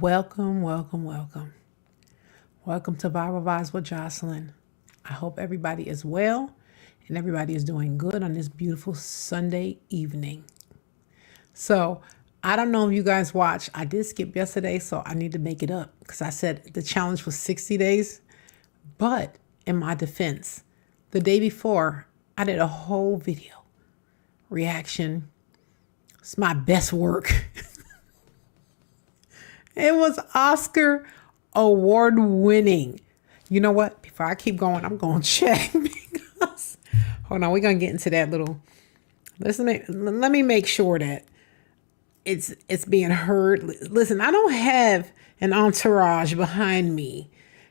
Welcome, welcome, welcome. Welcome to Viral Vibes with JOCELYN. I hope everybody is well and everybody is doing good on this beautiful Sunday evening. So, I don't know if you guys watched. I did skip yesterday, so I need to make it up because I said the challenge was 60 days. But in my defense, the day before, I did a whole video reaction. It's my best work. It was Oscar award winning. You know what? Before I keep going, I'm going to check because hold on, we're going to get into that little. Let me make sure that it's being heard. Listen, I don't have an entourage behind me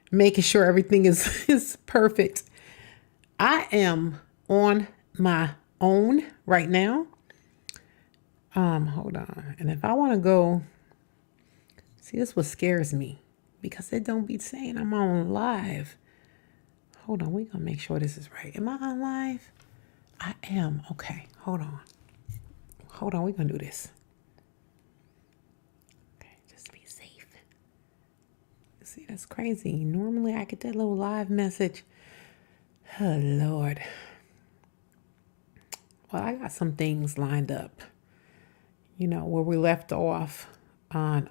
making sure everything is perfect. I am on my own right now. Hold on. And if I want to go, see, this what scares me because it don't be saying I'm on live. Hold on, we gonna make sure this is right. Am I on live? I am. Okay, hold on. Hold on, we gonna do this. Okay, just be safe. See, that's crazy. Normally I get that little live message. Oh, Lord. Well, I got some things lined up. You know, where we left off on,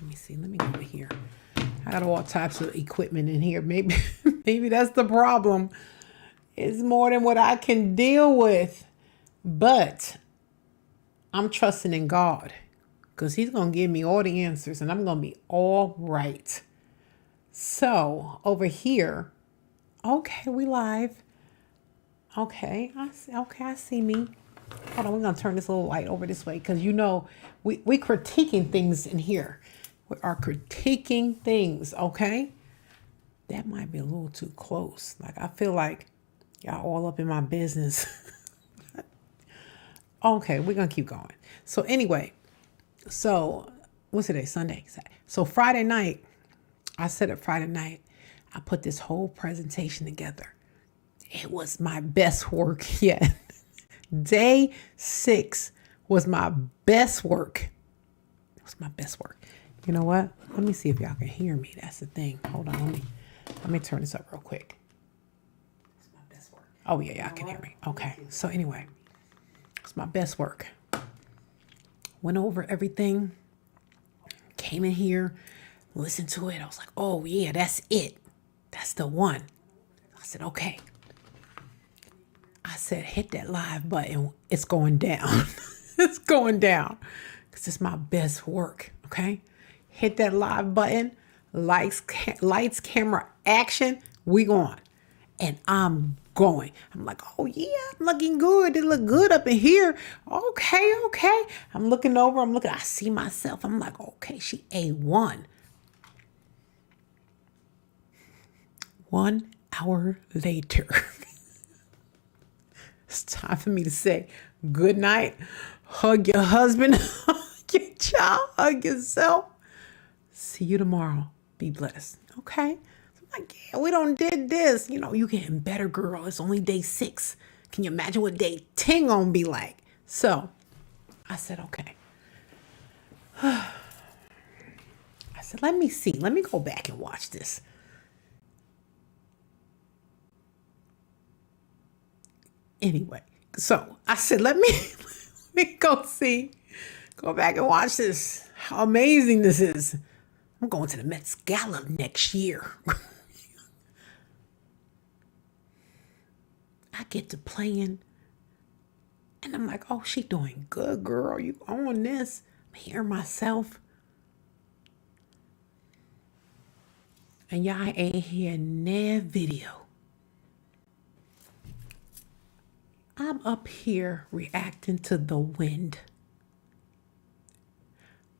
let me see, let me go over here. I got all types of equipment in here. Maybe that's the problem. It's more than what I can deal with. But I'm trusting in God because he's going to give me all the answers and I'm going to be all right. So over here, okay, we live. Okay, I see me. Hold on, we're going to turn this little light over this way because, you know, we critiquing things in here. We are critiquing things, okay? That might be a little too close. Like, I feel like y'all all up in my business. Okay, we're going to keep going. So anyway, so what's today? Sunday. So Friday night, I set up Friday night. I put this whole presentation together. It was my best work yet. Day 6 was my best work. It was my best work. You know what? Let me see if y'all can hear me. That's the thing. Hold on. Let me turn this up real quick. It's my best work. Oh, yeah, y'all can hear me. Okay. So anyway, it's my best work. Went over everything. Came in here. Listened to it. I was like, oh, yeah, that's it. That's the one. I said, okay. I said, hit that live button. It's going down. It's going down because it's my best work. Okay. Hit that live button. Lights, camera, action. We going. And I'm going. I'm like, oh yeah, I'm looking good. It look good up in here. Okay. I'm looking over. I see myself. I'm like, okay, she A1. 1 hour later. It's time for me to say good night. Hug your husband, hug your child, hug yourself. See you tomorrow. Be blessed. Okay. So I'm like, yeah, we don't did this. You know, you getting better, girl. It's only day 6. Can you imagine what day 10 gonna be like? So I said, okay. I said, let me see. Let me go back and watch this. Anyway, so I said, let me go back and watch this. How amazing this is. I'm going to the Met Gala next year. I get to playing. And I'm like, oh, she doing good, girl. You on this. I'm hearing myself. And y'all ain't hearing that video. I'm up here reacting to the wind.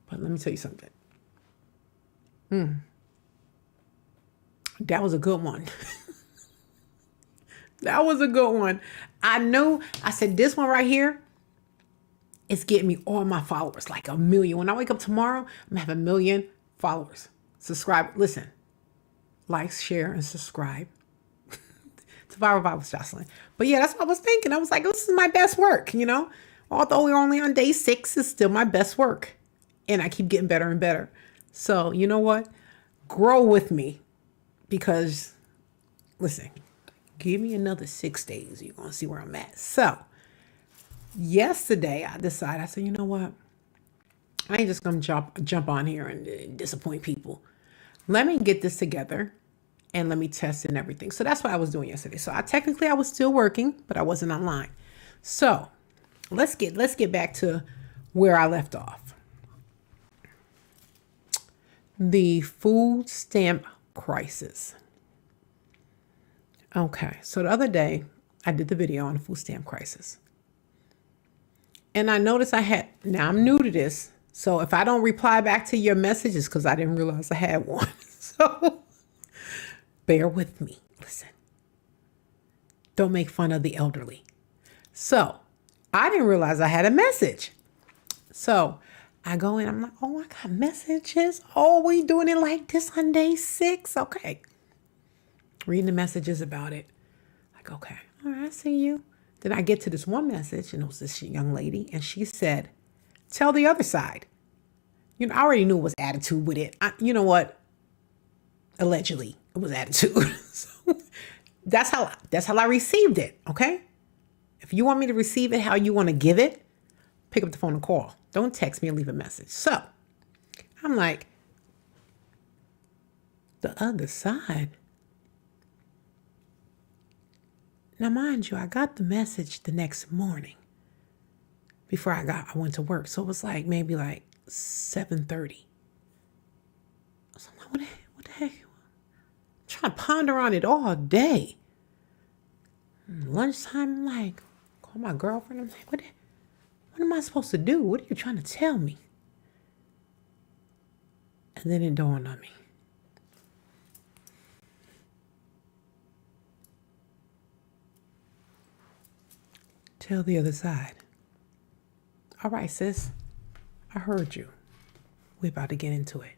But let me tell you something. That was a good one. That was a good one. I said, this one right here is getting me all my followers, like 1 million. When I wake up tomorrow, I'm gonna have 1 million followers. Subscribe. Listen, like, share, and subscribe. To Viral Vibes with JOCELYN. But yeah, that's what I was thinking. I was like, this is my best work, you know? Although we're only on day 6, it's still my best work. And I keep getting better and better. So, you know what? Grow with me because, listen, give me another 6 days. You're going to see where I'm at. So, yesterday I decided, I said, you know what? I ain't just going to jump on here and disappoint people. Let me get this together and let me test and everything. So that's what I was doing yesterday. So I was still working, but I wasn't online. So let's get back to where I left off. The food stamp crisis. Okay, so the other day I did the video on the food stamp crisis. And I noticed now I'm new to this. So if I don't reply back to your messages, because I didn't realize I had one. So bear with me. Listen, don't make fun of the elderly. So I didn't realize I had a message. So I go in, I'm like, oh, I got messages. Oh, we doing it like this on day 6. Okay. Reading the messages about it. Like, okay, all right, I see you. Then I get to this one message, and it was this young lady, and she said, tell the other side. You know, I already knew it was attitude with it. You know what? Allegedly, it was attitude. So that's how I received it, okay? If you want me to receive it how you want to give it, pick up the phone and call. Don't text me and leave a message. So I'm like, the other side. Now, mind you, I got the message the next morning before I went to work. So it was like maybe like 7:30. So I'm like, what the heck? I'm trying to ponder on it all day. Lunchtime, I'm like, call my girlfriend. I'm like, what am I supposed to do? What are you trying to tell me? And then it dawned on me. Tell the other side. All right, sis. I heard you. We're about to get into it.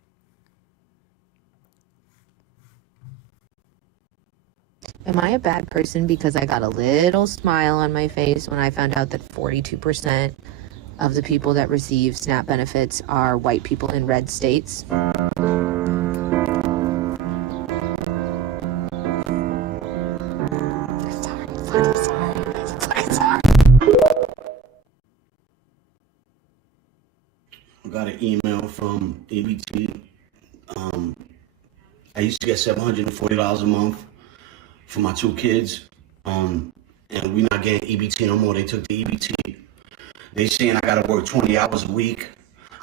Am I a bad person because I got a little smile on my face when I found out that 42% of the people that receive SNAP benefits are white people in red states? I got an email from EBT. I used to get $740 a month for my 2 kids. And we're not getting EBT no more. They took the EBT. They saying I gotta work 20 hours a week.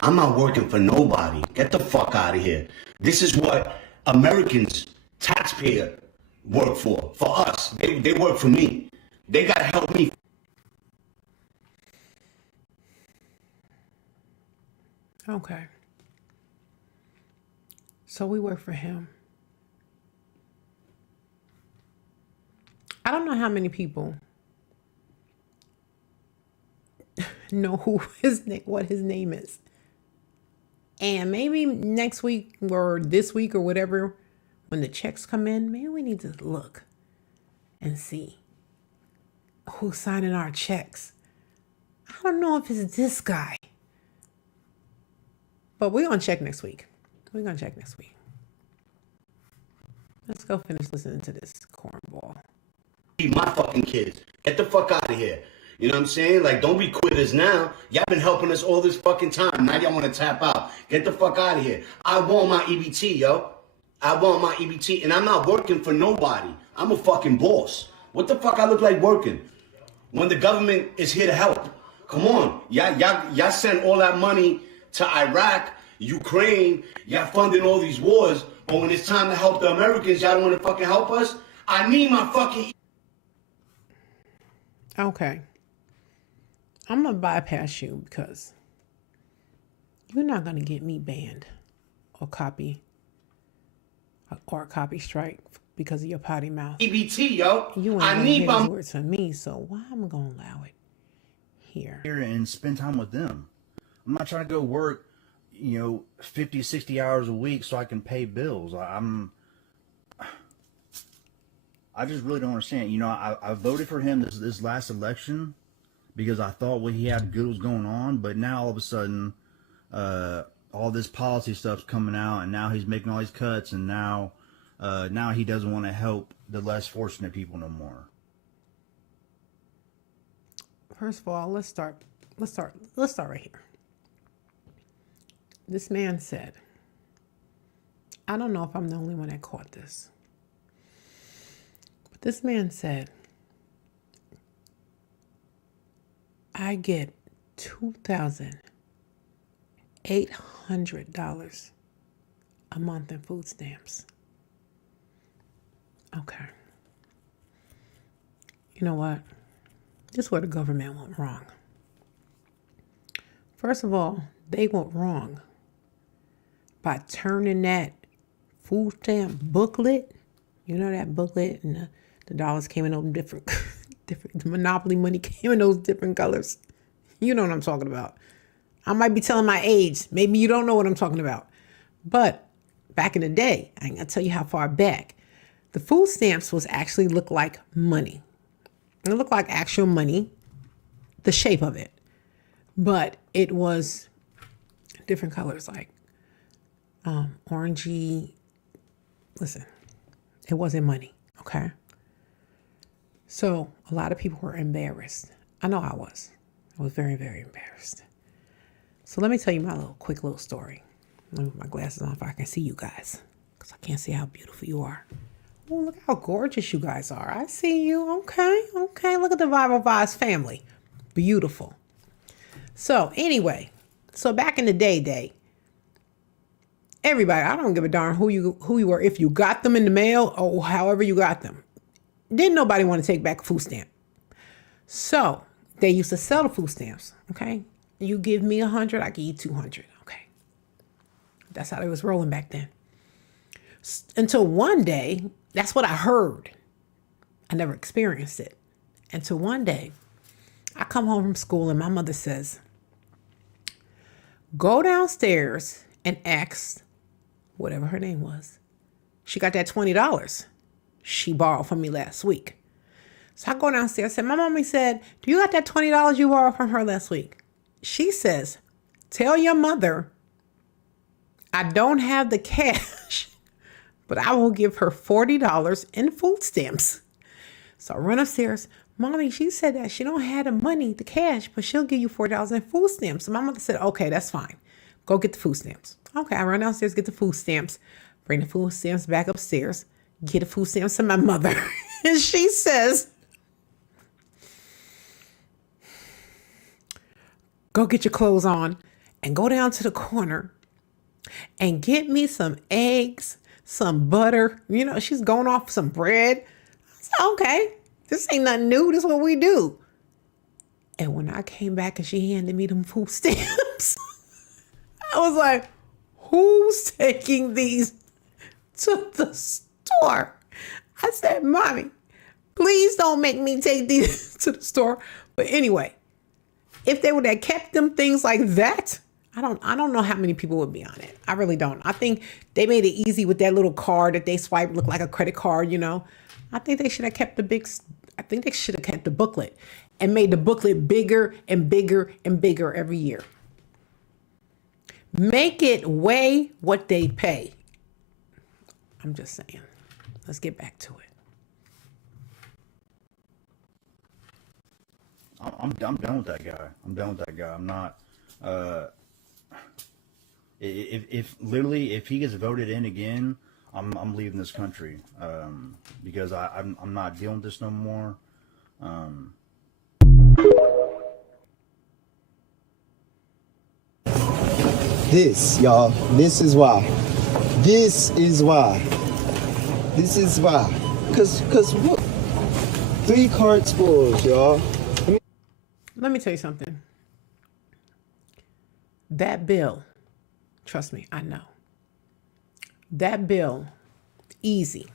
I'm not working for nobody. Get the fuck out of here. This is what Americans, taxpayer, work for us. They work for me. They gotta help me. Okay. So we work for him. I don't know how many people know what his name is. And maybe next week or this week or whatever, when the checks come in, maybe we need to look and see who's signing our checks. I don't know if it's this guy. But we're going to check next week. Let's go finish listening to this cornball. My fucking kids. Get the fuck out of here. You know what I'm saying? Like, don't be quitters now. Y'all been helping us all this fucking time. Now y'all want to tap out. Get the fuck out of here. I want my EBT, yo. I want my EBT. And I'm not working for nobody. I'm a fucking boss. What the fuck I look like working? When the government is here to help. Come on. Y'all send all that money to Iraq, Ukraine. Y'all funding all these wars. But when it's time to help the Americans, y'all don't want to fucking help us? I need my fucking... Okay. I'm going to bypass you because you're not going to get me banned or copy strike because of your potty mouth. EBT, yo. You ain't I need my words to me, so why am I going to allow it here? And spend time with them. I'm not trying to go work, 50, 60 hours a week so I can pay bills. I just really don't understand. I voted for him this last election because I thought what he had good was going on, but now all of a sudden, all this policy stuff's coming out, and now he's making all these cuts, and now he doesn't want to help the less fortunate people no more. First of all, let's start right here. This man said, I don't know if I'm the only one that caught this, but this man said, I get $2,800 a month in food stamps. Okay. You know what? This is where the government went wrong. First of all, they went wrong by turning that food stamp booklet, you know, that booklet, and the dollars came in those different, the Monopoly money came in those different colors. You know what I'm talking about. I might be telling my age. Maybe you don't know what I'm talking about. But back in the day, I ain't gonna tell you how far back, the food stamps was actually look like money. It looked like actual money, the shape of it. But it was different colors, like orangey. Listen, it wasn't money, okay? So a lot of people were embarrassed. I know I was. I was very, very embarrassed. So let me tell you my quick little story. Let me put my glasses on if I can see you guys, because I can't see how beautiful you are. Oh, look how gorgeous you guys are. I see you. Okay. Look at the Viral Vibes family. Beautiful. So anyway, back in the day, everybody, I don't give a darn who you were, if you got them in the mail or however you got them. Didn't nobody want to take back a food stamp. So they used to sell the food stamps. Okay. You give me 100, I give you 200. Okay. That's how they was rolling back then. Until one day, that's what I heard. I never experienced it. Until one day, I come home from school and my mother says, go downstairs and ask whatever her name was. She got that $20 she borrowed from me last week. So I go downstairs and my mommy said, do you got that $20 you borrowed from her last week? She says, tell your mother I don't have the cash, but I will give her $40 in food stamps. So I run upstairs. Mommy, she said that she don't have the money, the cash, but she'll give you $40 in food stamps. So my mother said, okay, that's fine. Go get the food stamps. Okay, I run downstairs, get the food stamps, bring the food stamps back upstairs, get the food stamps to my mother. And she says, go get your clothes on and go down to the corner and get me some eggs, some butter. You know, she's going off some bread. I said, okay, this ain't nothing new. This is what we do. And when I came back and she handed me them food stamps, I was like, who's taking these to the store? I said, Mommy, please don't make me take these to the store. But anyway, if they would have kept them things like that, I don't know how many people would be on it. I really don't. I think they made it easy with that little card that they swipe, look like a credit card, you know. I think they should have kept the booklet and made the booklet bigger and bigger and bigger every year. Make it weigh what they pay. I'm just saying. Let's get back to it. I'm done with that guy. I'm not. If he gets voted in again, I'm leaving this country, because I'm not dealing with this no more. This, y'all, this is why. Cause what? 3 cards full, y'all. Let me tell you something. That bill, trust me, I know. That bill, easy.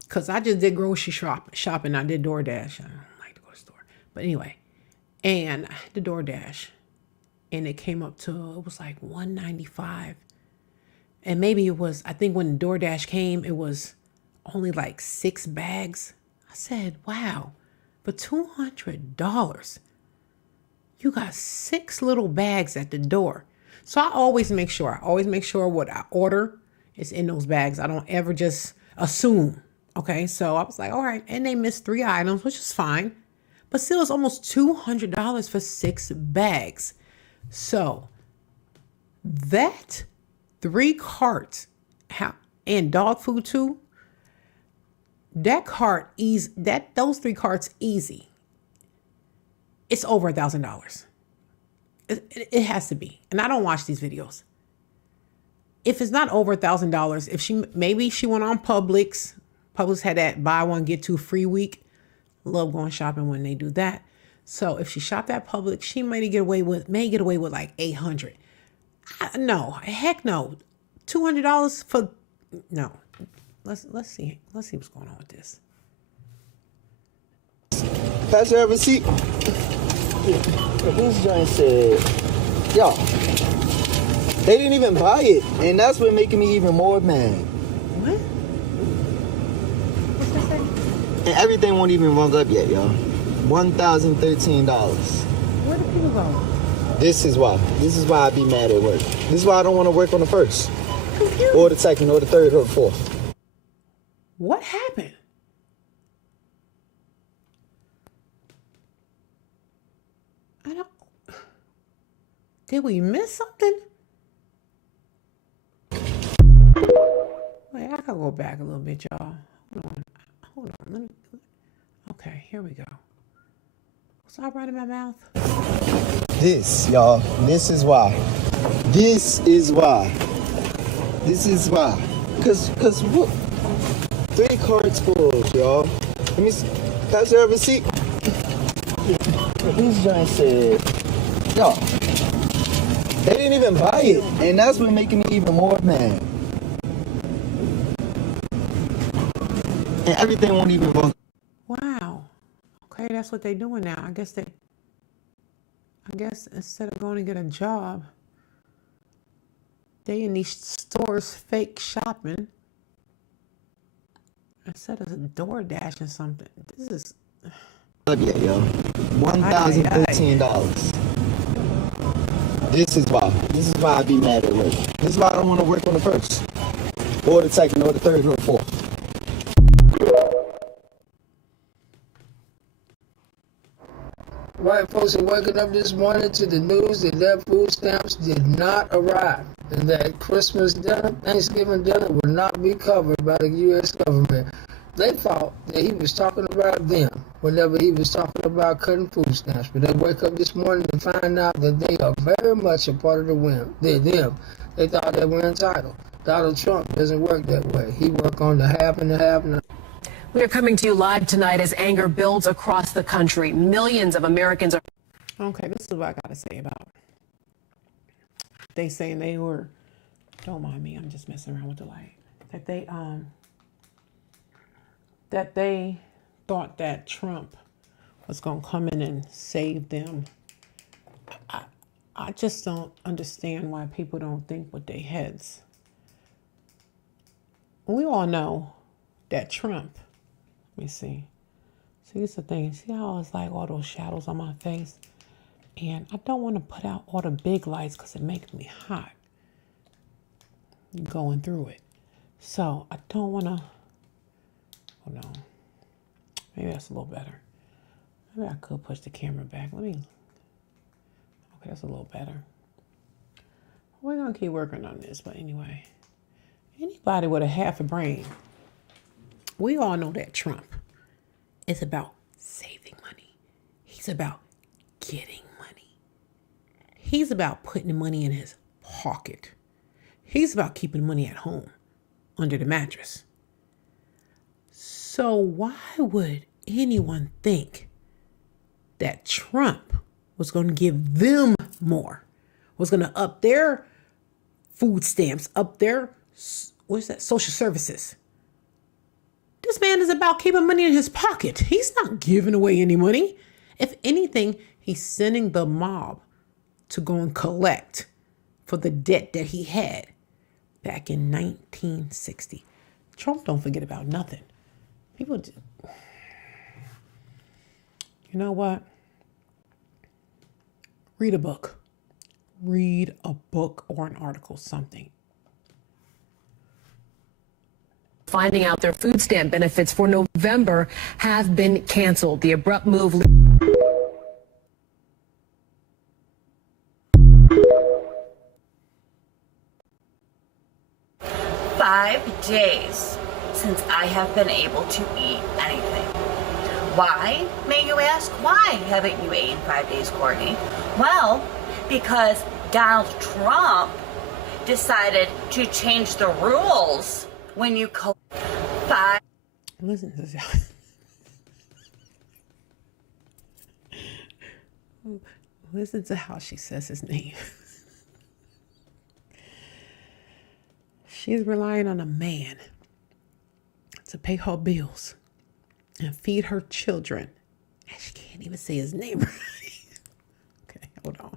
Because I just did grocery shopping. I did DoorDash. I don't like to go to the store. But anyway, and I had the DoorDash. And it came up to, it was like $195. And maybe it was, I think when DoorDash came, it was only like 6 bags. I said, wow, for $200, you got 6 little bags at the door. So I always make sure. What I order is in those bags. I don't ever just assume. Okay, so I was like, all right, and they missed 3 items, which is fine. But still, it's almost $200 for 6 bags. So that 3 carts, and dog food too. Those 3 carts easy. It's over $1,000. It has to be. And I don't watch these videos. If it's not over $1,000, maybe she went on Publix. Publix had that buy one get two free week. Love going shopping when they do that. So if she shopped at Publix, she may get away with like $800. No, heck no. $200 for no. Let's see what's going on with this. Pass your receipt. This joint said, yo, they didn't even buy it, and that's what making me even more mad. What? What's that say? And everything won't even rung up yet, y'all. $1,013. Where do people go? This is why I be mad at work. This is why I don't want to work on the first, or the second, or the third, or the fourth. What happened? I don't. Did we miss something? Wait, I gotta go back a little bit, y'all. Hold on. Okay, here we go. Was I right in my mouth? This, y'all. This is why. Cause what? 3 cards full, y'all. Let me pass your receipt. This joint said, yo, they didn't even buy it, and that's what making me even more mad. And everything won't even run. Wow. Okay, that's what they're doing now. I guess instead of going to get a job, they in these stores fake shopping instead of DoorDash or something. This is Yeah, yo. $1,013. This is why I be mad at work. This is why I don't want to work on the first, or the second, or the third, or the fourth. White folks are waking up this morning to the news that their food stamps did not arrive, and that Christmas dinner, Thanksgiving dinner will not be covered by the U.S. government. They thought that he was talking about them whenever he was talking about cutting food stamps, but they wake up this morning and find out that they are very much a part of the whim. They're them. They thought they were entitled. Donald Trump doesn't work that way. He work on the have and the have-not. We are coming to you live tonight as anger builds across the country. Millions of Americans are... okay. This is what I got to say about they saying they were. Don't mind me. I'm just messing around with the light. That they thought that Trump was gonna come in and save them. I just don't understand why people don't think with their heads. We all know that Trump. Let me see. See, it's the thing. See how it's like all those shadows on my face? And I don't want to put out all the big lights because it makes me hot going through it. So I don't want to. Oh no. Maybe that's a little better. Maybe I could push the camera back. Okay, that's a little better. We're going to keep working on this. But anyway, anybody with a half a brain, we all know that Trump is about saving money. He's about getting money. He's about putting the money in his pocket. He's about keeping money at home under the mattress. So why would anyone think that Trump was going to give them more, was going to up their food stamps, up their, social services? This man is about keeping money in his pocket. He's not giving away any money. If anything, he's sending the mob to go and collect for the debt that he had back in 1960. Trump don't forget about nothing. People do. You know what? Read a book. Read a book or an article, something. Finding out their food stamp benefits for November have been canceled. The abrupt move. 5 days since I have been able to eat anything. Why, may you ask? Why haven't you eaten 5 days, Courtney? Well, because Donald Trump decided to change the rules when you collect 5. Listen to this. Listen to how she says his name. She's relying on a man to pay her bills and feed her children. And she can't even say his name right. Okay, hold on.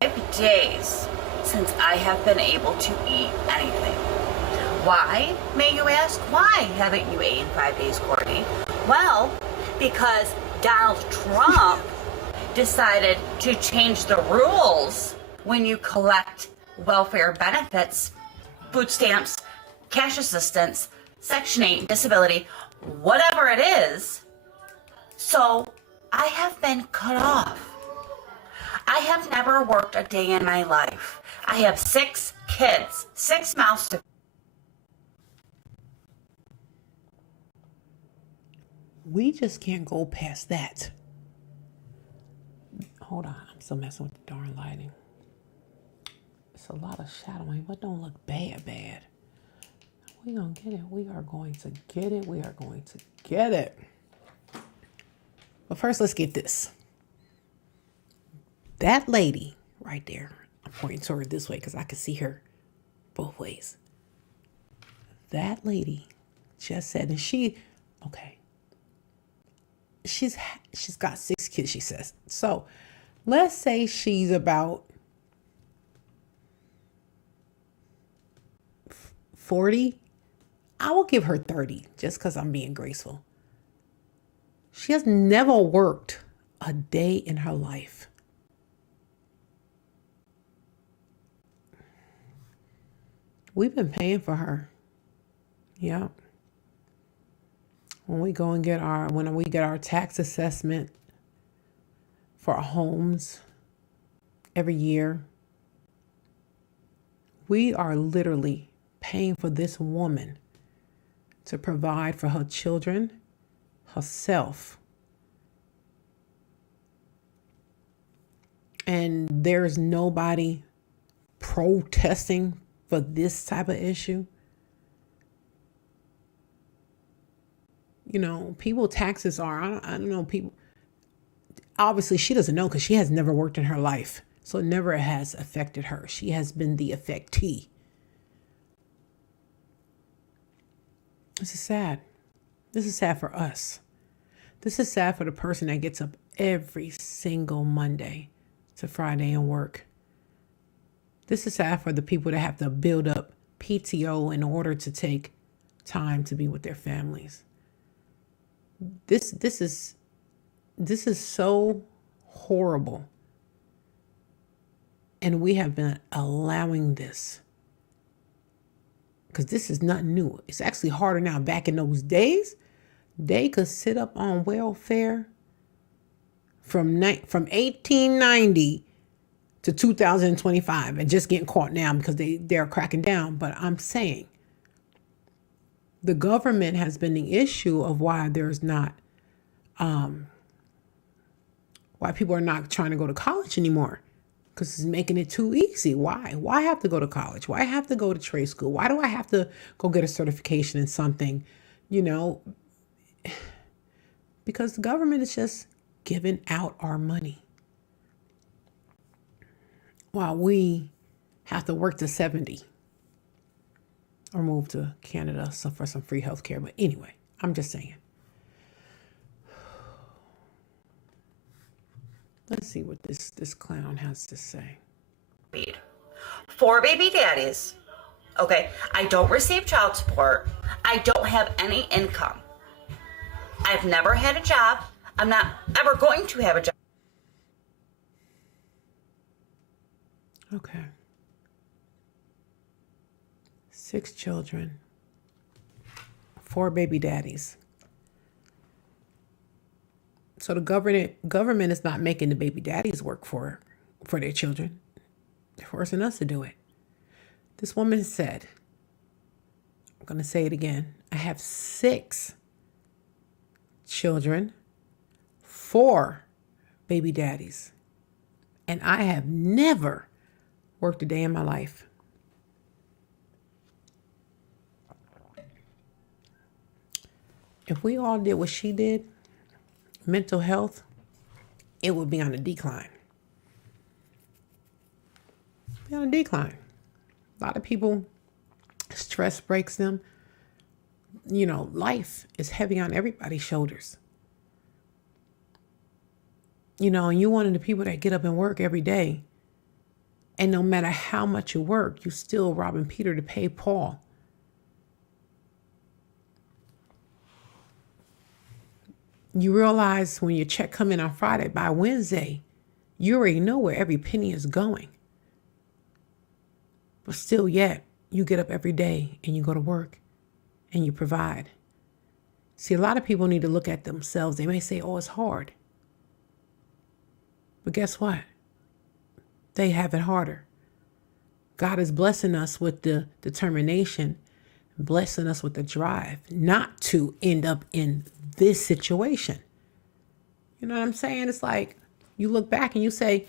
5 days since I have been able to eat anything. Why, may you ask? Why haven't you eaten 5 days, Courtney? Well, because Donald Trump decided to change the rules when you collect welfare benefits, food stamps, cash assistance, Section 8, disability, whatever it is. So I have been cut off. I have never worked a day in my life. I have 6 kids, 6 mouths to. We just can't go past that. Hold on, I'm still messing with the darn lighting. It's a lot of shadowing, but don't look bad. We're gonna get it. We are going to get it. We are going to get it. But first, let's get this. That lady right there, I'm pointing to her this way because I can see her both ways. That lady just said, and she's got 6 kids, she says. So let's say she's about 40. I will give her 30 just because I'm being graceful. She has never worked a day in her life. We've been paying for her. Yep. When we get our tax assessment for our homes every year, we are literally paying for this woman to provide for her children, herself. And there's nobody protesting for this type of issue. You know, people taxes are, I don't know, people, obviously she doesn't know because she has never worked in her life. So it never has affected her. She has been the affectee. This is sad. This is sad for us. This is sad for the person that gets up every single Monday to Friday and work. This is sad for the people that have to build up PTO in order to take time to be with their families. This is so horrible. And we have been allowing this. Because this is not new. It's actually harder now. Back in those days, they could sit up on welfare from 1890 to 2025 and just getting caught now because they're cracking down. But I'm saying the government has been the issue of why there's not, why people are not trying to go to college anymore. Because it's making it too easy. Why? Why have to go to college? Why have to go to trade school? Why do I have to go get a certification in something? You know, because the government is just giving out our money while we have to work to 70 or move to Canada for some free health care. But anyway, I'm just saying. Let's see what this clown has to say. 4 baby daddies. Okay, I don't receive child support. I don't have any income. I've never had a job. I'm not ever going to have a job. Okay. 6 children, 4 baby daddies. So the government is not making the baby daddies work for their children. They're forcing us to do it. This woman said, I'm going to say it again. I have 6 children, 4 baby daddies, and I have never worked a day in my life. If we all did what she did, mental health, it would be on a decline. Be on a decline. A lot of people, stress breaks them. You know, life is heavy on everybody's shoulders. You know, and you're one of the people that get up and work every day. And no matter how much you work, you still robbing Peter to pay Paul. You realize when your check come in on Friday, by Wednesday, you already know where every penny is going. But still yet, you get up every day and you go to work and you provide. See, a lot of people need to look at themselves. They may say, oh, it's hard. But guess what? They have it harder. God is blessing us with the determination, blessing us with the drive not to end up in this situation. You know what I'm saying? It's like you look back and you say,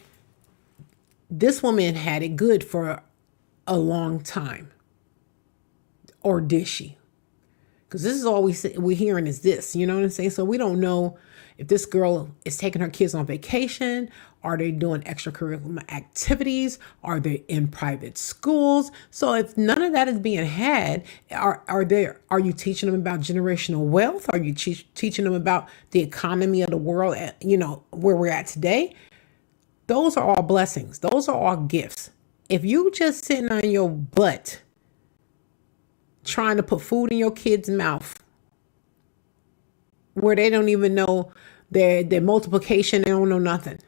this woman had it good for a long time. Or did she? Because this is all we're hearing is this, you know what I'm saying? So we don't know if this girl is taking her kids on vacation. Are they doing extracurricular activities? Are they in private schools? So if none of that is being had, are you teaching them about generational wealth? Are you teaching them about the economy of the world, you know, where we're at today? Those are all blessings. Those are all gifts. If you just sitting on your butt trying to put food in your kid's mouth where they don't even know their multiplication, they don't know nothing.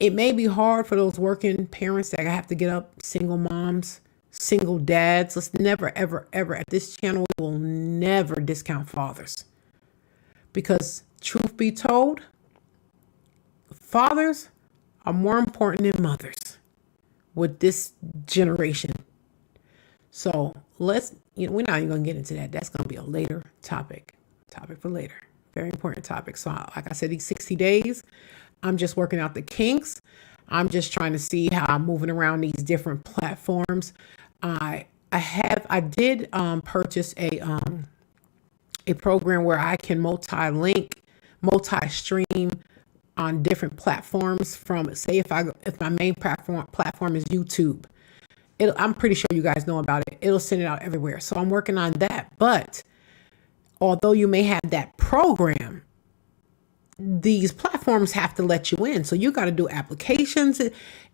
It may be hard for those working parents that have to get up, single moms, single dads. Let's never, ever, ever at this channel, we will never discount fathers. Because truth be told, fathers are more important than mothers with this generation. So let's, you know, we're not even going to get into that. That's going to be a later topic for later. Very important topic. So like I said, these 60 days, I'm just working out the kinks. I'm just trying to see how I'm moving around these different platforms. I did purchase a program where I can multi-link, multi-stream on different platforms from, say, if my main platform is YouTube. I'm pretty sure you guys know about it. It'll send it out everywhere. So I'm working on that. But although you may have that program, these platforms have to let you in. So you got to do applications.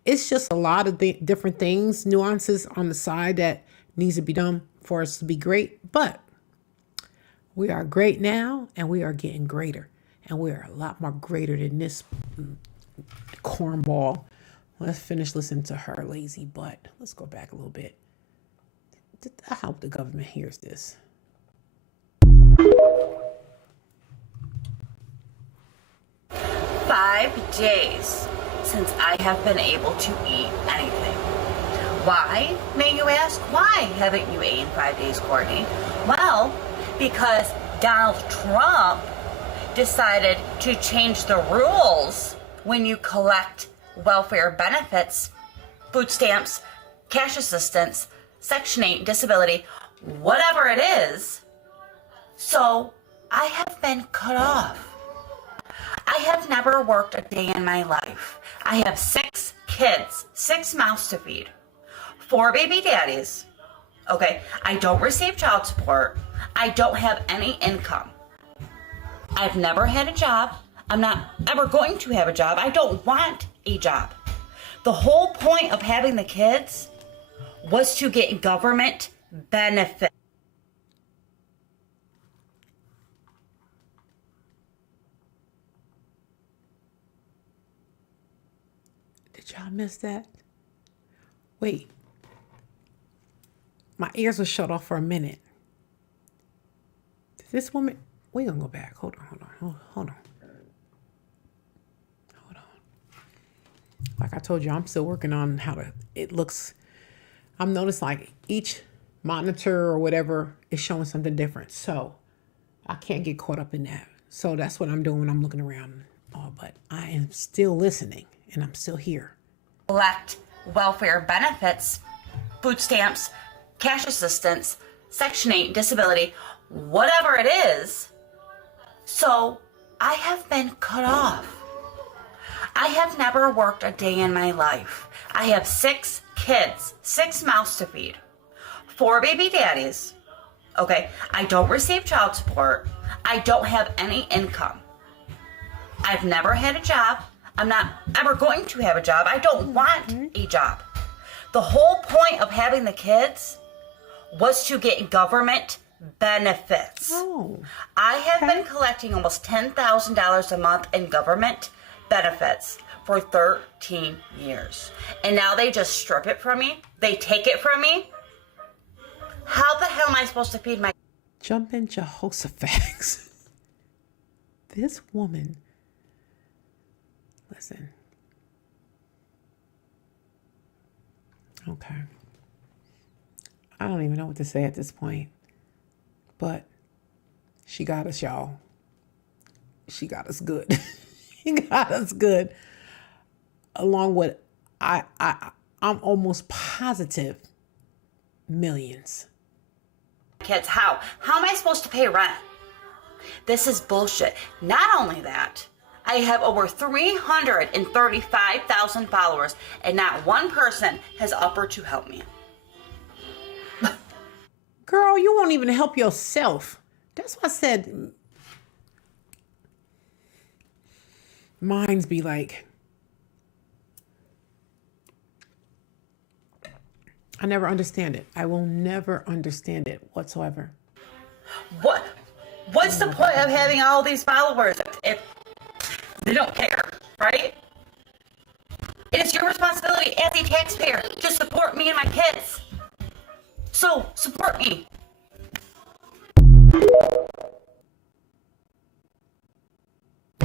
It's just a lot of different things, nuances on the side that needs to be done for us to be great. But we are great now, and we are getting greater. And we are a lot more greater than this cornball. Let's finish listening to her lazy butt. Let's go back a little bit. I hope the government hears this. "5 days since I have been able to eat anything. Why, may you ask? Why haven't you eaten 5 days, Courtney? Well, because Donald Trump decided to change the rules when you collect welfare benefits, food stamps, cash assistance, Section 8, disability, whatever it is. So I have been cut off. I have never worked a day in my life. I have 6 kids, 6 mouths to feed, 4 baby daddies. Okay, I don't receive child support. I don't have any income. I've never had a job. I'm not ever going to have a job. I don't want a job. The whole point of having the kids was to get government benefits. Did y'all miss that? Wait. My ears were shut off for a minute. This woman, we're going to go back. Hold on. Like I told you, I'm still working on how it looks. I'm noticing like each monitor or whatever is showing something different. So I can't get caught up in that. So that's what I'm doing when I'm looking around. But I am still listening and I'm still here. Collect welfare benefits, food stamps, cash assistance, Section 8 disability, whatever it is. So I have been cut off. I have never worked a day in my life. I have 6 kids, 6 mouths to feed, 4 baby daddies. Okay, I don't receive child support. I don't have any income. I've never had a job. I'm not ever going to have a job. I don't want a job. The whole point of having the kids was to get government benefits. Oh, I have been collecting almost $10,000 a month in government benefits for 13 years. And now they just strip it from me. They take it from me. How the hell am I supposed to feed my... Jumping Jehoshaphat. This woman. Listen. Okay. I don't even know what to say at this point. But she got us, y'all. She got us good. She got us good. Along with, I'm almost positive millions. Kids, how? How am I supposed to pay rent? This is bullshit. Not only that, I have over 335,000 followers, and not one person has offered to help me. Girl, you won't even help yourself. That's why I said, minds be like, I never understand it. I will never understand it whatsoever. What's the point of having all these followers if they don't care, right? It is your responsibility as a taxpayer to support me and my kids. So, support me.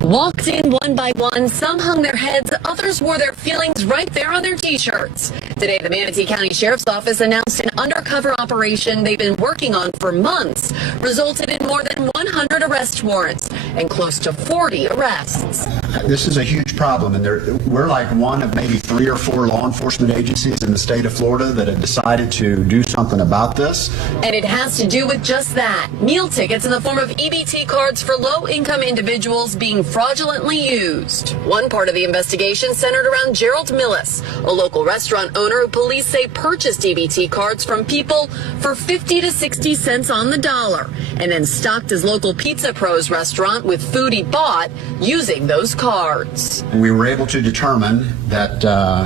Walked in one by one, some hung their heads, others wore their feelings right there on their t-shirts. Today, the Manatee County Sheriff's Office announced an undercover operation they've been working on for months, resulted in more than 100 arrest warrants and close to 40 arrests. This is a huge problem, and we're like one of maybe 3 or 4 law enforcement agencies in the state of Florida that have decided to do something about this. And it has to do with just that. Meal tickets in the form of EBT cards for low-income individuals being fraudulently used. One part of the investigation centered around Gerald Millis, a local restaurant owner who police say purchased EBT cards from people for 50 to 60 cents on the dollar, and then stocked his local Pizza Pros restaurant with food he bought using those cards. We were able to determine that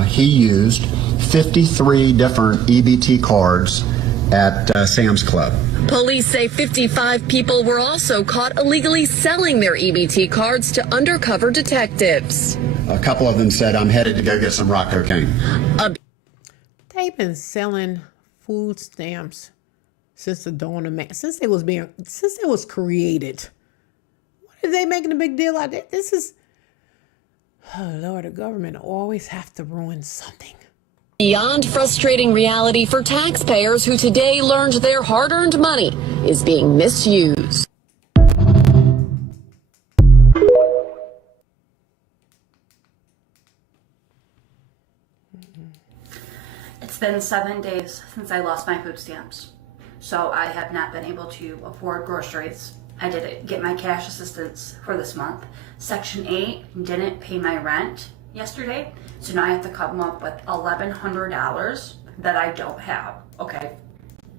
he used 53 different EBT cards at Sam's Club. Police say 55 people were also caught illegally selling their EBT cards to undercover detectives. A couple of them said, "I'm headed to go get some rock cocaine." They've been selling food stamps since the dawn of man, since it was created. What are they making a big deal out of it? This is, oh Lord, the government always have to ruin something. Beyond frustrating reality for taxpayers who today learned their hard-earned money is being misused. It's been 7 days since I lost my food stamps, so I have not been able to afford groceries. I didn't get my cash assistance for this month. Section 8 didn't pay my rent yesterday, so now I have to come up with $1,100 that I don't have. Okay,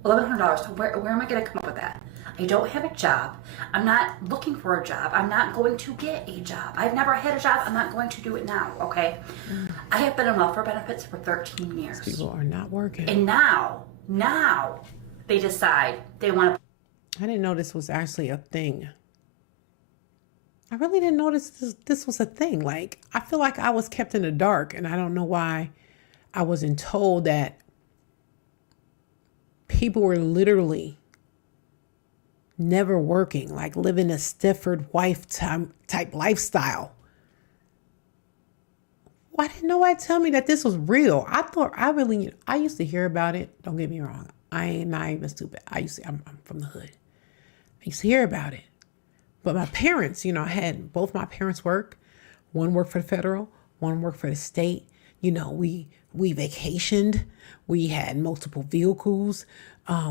$1,100. So where am I going to come up with that? I don't have a job. I'm not looking for a job. I'm not going to get a job. I've never had a job. I'm not going to do it now. Okay, I have been on welfare benefits for 13 years. People are not working, and now they decide they want to. I didn't know this was actually a thing. I really didn't notice this was a thing. Like, I feel like I was kept in the dark, and I don't know why I wasn't told that people were literally never working, like living a Stepford wife type lifestyle. Why didn't nobody tell me that this was real? I thought I used to hear about it. Don't get me wrong. I ain't not even stupid. I'm from the hood. I used to hear about it. But my parents, I had both my parents work. One worked for the federal, one worked for the state. We vacationed. We had multiple vehicles.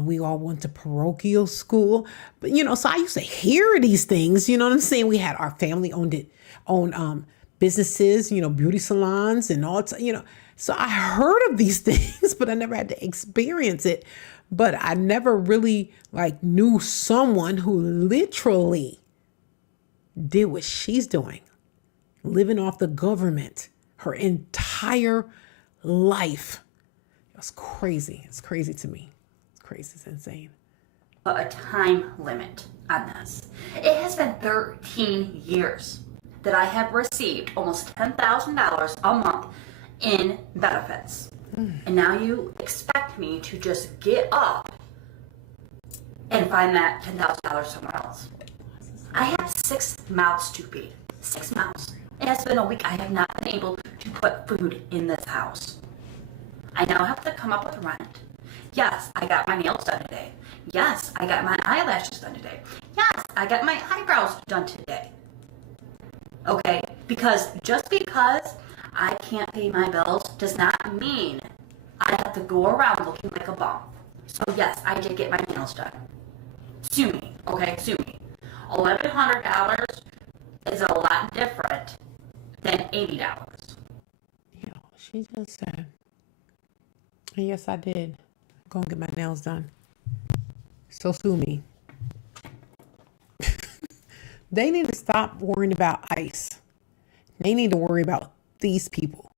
We all went to parochial school. But, so I used to hear these things, you know what I'm saying? We had our family owned businesses, beauty salons and all, so I heard of these things, but I never had to experience it. But I never really knew someone who literally did what she's doing, living off the government her entire life. It was crazy. It's crazy to me. It's crazy. It's insane. A time limit on this. It has been 13 years that I have received almost $10,000 a month in benefits. And now you expect me to just get up and find that $10,000 somewhere else. I have 6 mouths to feed. 6 mouths. It has been a week. I have not been able to put food in this house. I now have to come up with rent. Yes, I got my nails done today. Yes, I got my eyelashes done today. Yes, I got my eyebrows done today. Okay, just because I can't pay my bills does not mean I have to go around looking like a bum. So yes, I did get my nails done. Sue me, okay, sue me. $1,100 is a lot different than $80. She just said, and yes, I did go and get my nails done. So sue me. They need to stop worrying about ICE. They need to worry about these people.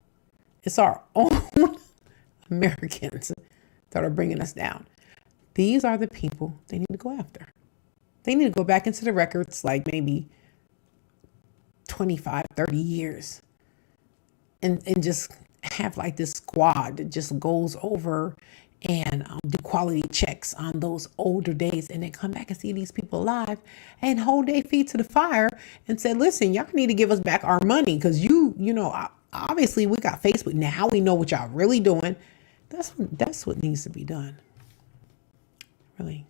It's our own Americans that are bringing us down. These are the people they need to go after. They need to go back into the records maybe 25, 30 years and just have this squad that just goes over and do quality checks on those older days, and then come back and see these people alive and hold their feet to the fire and say, listen, y'all need to give us back our money, because obviously we got Facebook. Now we know what y'all really doing. That's what needs to be done. Really.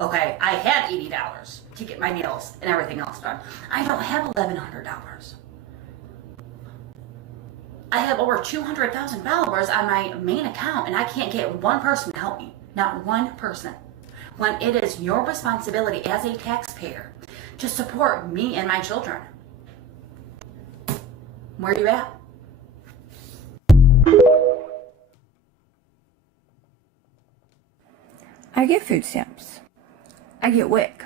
Okay, I had $80 to get my nails and everything else done. I don't have $1,100. I have over $200,000 on my main account, and I can't get one person to help me. Not one person. When it is your responsibility as a taxpayer to support me and my children. Where are you at? I get food stamps. I get WIC.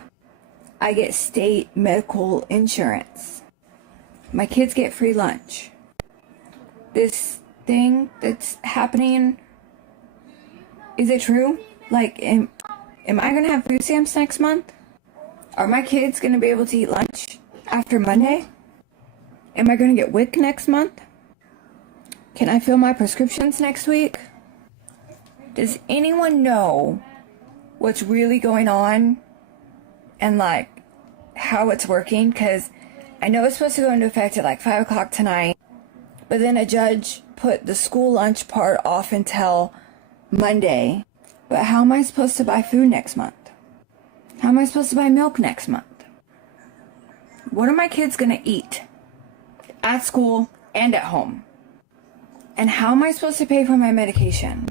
I get state medical insurance. My kids get free lunch. This thing that's happening, is it true? Am I gonna have food stamps next month? Are my kids gonna be able to eat lunch after Monday? Am I gonna get WIC next month? Can I fill my prescriptions next week? Does anyone know what's really going on and how it's working? Because I know it's supposed to go into effect at 5 o'clock tonight, but then a judge put the school lunch part off until Monday. But how am I supposed to buy food next month? How am I supposed to buy milk next month? What are my kids gonna eat at school and at home? And how am I supposed to pay for my medication?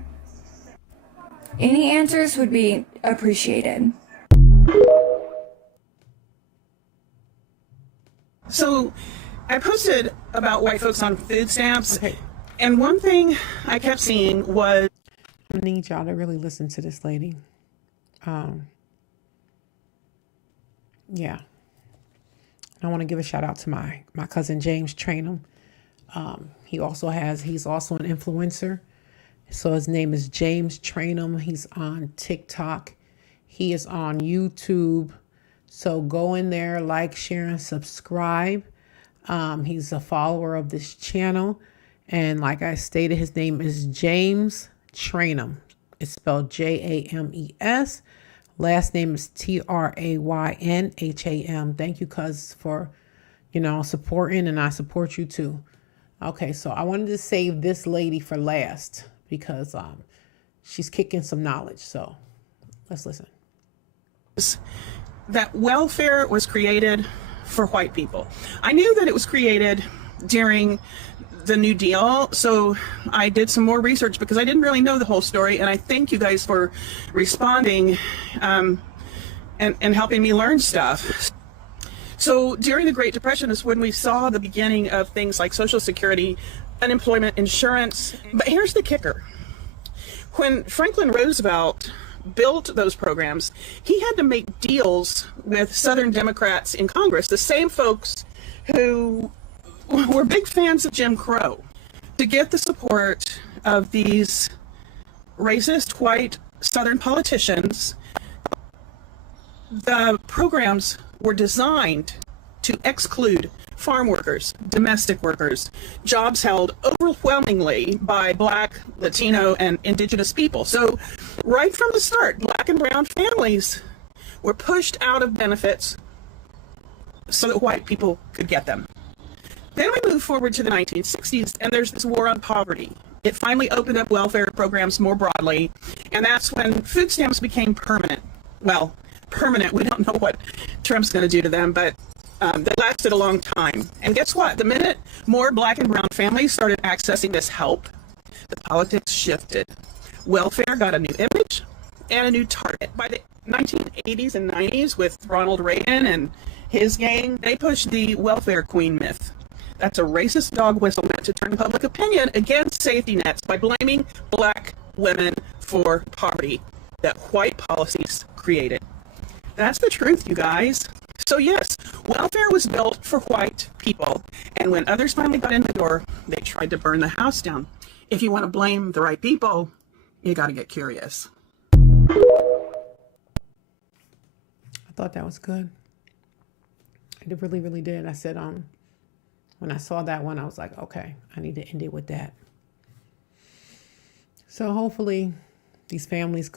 Any answers would be appreciated. So I posted about white folks on food stamps, and one thing I kept seeing was... I need y'all to really listen to this lady. Yeah. I want to give a shout out to my cousin James Trainum. He's also an influencer. So his name is James Trainum. He's on TikTok. He is on YouTube. So go in there, like, share, and subscribe. He's a follower of this channel. And like I stated, his name is James Traynham. It's spelled James. Last name is Traynham. Thank you, cuz, for, supporting, and I support you too. Okay, so I wanted to save this lady for last because she's kicking some knowledge. So let's listen. That welfare was created for white people. I knew that it was created during the New Deal, so I did some more research because I didn't really know the whole story, and I thank you guys for responding and helping me learn stuff. So during the Great Depression is when we saw the beginning of things like Social Security, unemployment insurance. But here's the kicker. When Franklin Roosevelt built those programs, he had to make deals with Southern Democrats in Congress, the same folks who were big fans of Jim Crow, to get the support of these racist white Southern politicians. The programs were designed to exclude farm workers, domestic workers, jobs held overwhelmingly by Black, Latino, and Indigenous people. So right from the start, Black and brown families were pushed out of benefits so that white people could get them. Then we move forward to the 1960s, and there's this war on poverty. It finally opened up welfare programs more broadly, and that's when food stamps became permanent. Well, permanent, we don't know what Trump's going to do to them, but they lasted a long time. And guess what? The minute more Black and brown families started accessing this help, the politics shifted. Welfare got a new image and a new target. By the 1980s and 90s, with Ronald Reagan and his gang, they pushed the welfare queen myth. That's a racist dog whistle meant to turn public opinion against safety nets by blaming Black women for poverty that white policies created. That's the truth, you guys. So yes, welfare was built for white people, and when others finally got in the door, they tried to burn the house down. If you want to blame the right people, you got to get curious. I thought that was good. I really, really did. I said, when I saw that one, I was like, okay, I need to end it with that. So hopefully these families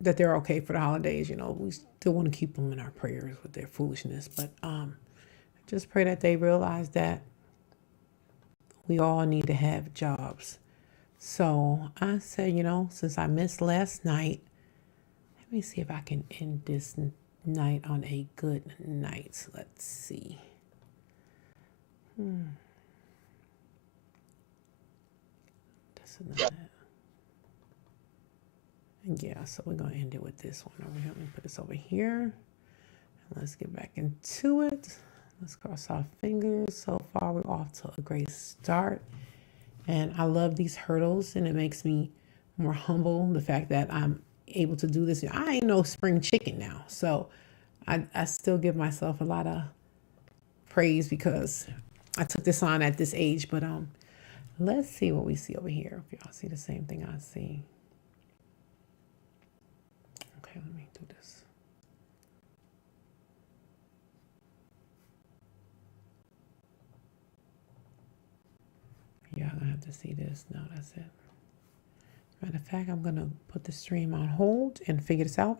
that they're okay for the holidays. We still want to keep them in our prayers with their foolishness, but just pray that they realize that we all need to have jobs. So I said, since I missed last night, let me see if I can end this night on a good night. Let's see. That's enough. Yeah, so we're going to end it with this one over here. Let me put this over here. And let's get back into it. Let's cross our fingers. So far, we're off to a great start. And I love these hurdles, and it makes me more humble. The fact that I'm able to do this. I ain't no spring chicken now. So I still give myself a lot of praise because I took this on at this age. But let's see what we see over here. If y'all see the same thing I see. Okay, let me do this. Yeah, I'm gonna have to see this. No, that's it. Matter of fact, I'm gonna put the stream on hold and figure this out.